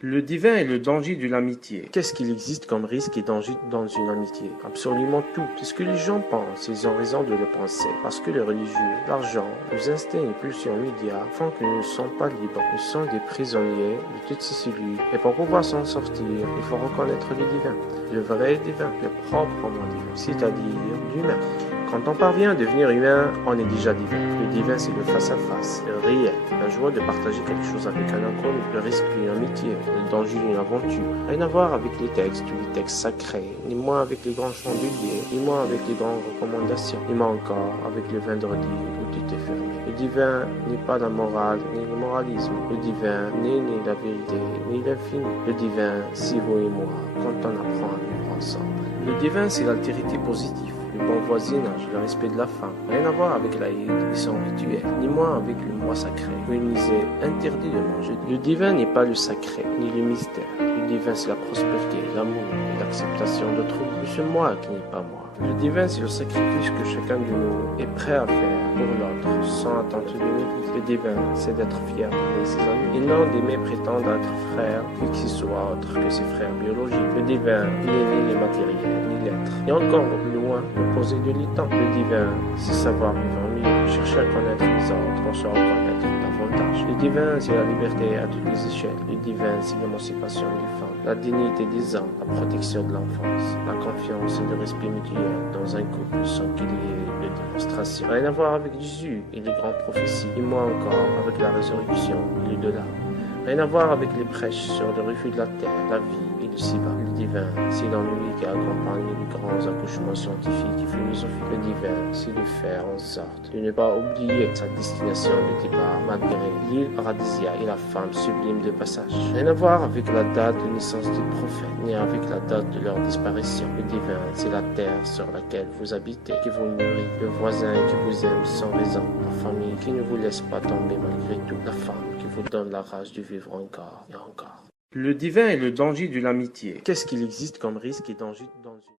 Le divin est le danger de l'amitié. Qu'est-ce qu'il existe comme risque et danger dans une amitié? Absolument tout. C'est ce que les gens pensent, ils ont raison de le penser. Parce que les religieux, l'argent, nos instincts et pulsions immédiats font que nous ne sommes pas libres. Nous sommes des prisonniers de toutes ces cellules. Et pour pouvoir s'en sortir, il faut reconnaître le divin. Le vrai divin, le proprement divin, c'est-à-dire l'humain. Quand on parvient à devenir humain, on est déjà divin. Le divin, c'est le face-à-face, le réel, la joie de partager quelque chose avec un inconnu, le risque d'une amitié, le danger d'une aventure. Rien à voir avec les textes sacrés, ni moins avec les grands chandeliers, ni moins avec les grandes recommandations, ni moins encore avec le vendredi où tout est fermé. Le divin n'est pas la morale, ni le moralisme. Le divin n'est ni la vérité, ni l'infini. Le divin, c'est vous et moi, quand on apprend à vivre ensemble. Le divin, c'est l'altérité positive, le bon voisinage, le respect de la femme. Rien à voir avec l'Aïd et son rituel, ni moins avec le mois sacré, où il nous est interdit de manger. Le divin n'est pas le sacré, ni le mystère. Le divin, c'est la prospérité, l'amour et l'acceptation d'autrui. C'est moi qui n'est pas moi. Le divin, c'est le sacrifice que chacun de nous est prêt à faire pour l'autre, sans attente de mérite. Le divin, c'est d'être fier d'aimer ses amis, et non d'aimer prétendre être frère, puis qu'il soit autre que ses frères biologiques. Le divin, il n'est ni les matériels, ni l'être. Et encore loin, l'opposé de l'étang. Le divin, c'est savoir vivre mieux, chercher à connaître les autres pour se reconnaître davantage. Le divin, c'est la liberté à toutes les échelles. Le divin, c'est l'émancipation des femmes, la dignité des hommes, la protection de l'enfance, la confiance et le respect mutuel dans un couple sans qu'il y ait de démonstration. Rien à voir avec Jésus et les grandes prophéties, et moins encore avec la résurrection et l'au-delà. Rien à voir avec les prêches sur le refus de la terre, la vie et le ciba. Le divin, c'est l'ennui qui accompagne les grands accouchements scientifiques et philosophiques. Le divin, c'est de faire en sorte de ne pas oublier sa destination de départ, malgré l'île paradisiaque et la femme sublime de passage. Rien à voir avec la date de naissance des prophètes, ni avec la date de leur disparition. Le divin, c'est la terre sur laquelle vous habitez, qui vous nourrit, le voisin qui vous aime sans raison, la famille qui ne vous laisse pas tomber malgré tout, la femme qui vous donne la rage de vivre encore et encore. Le divin est le danger de l'amitié. Qu'est-ce qu'il existe comme risque et danger dans une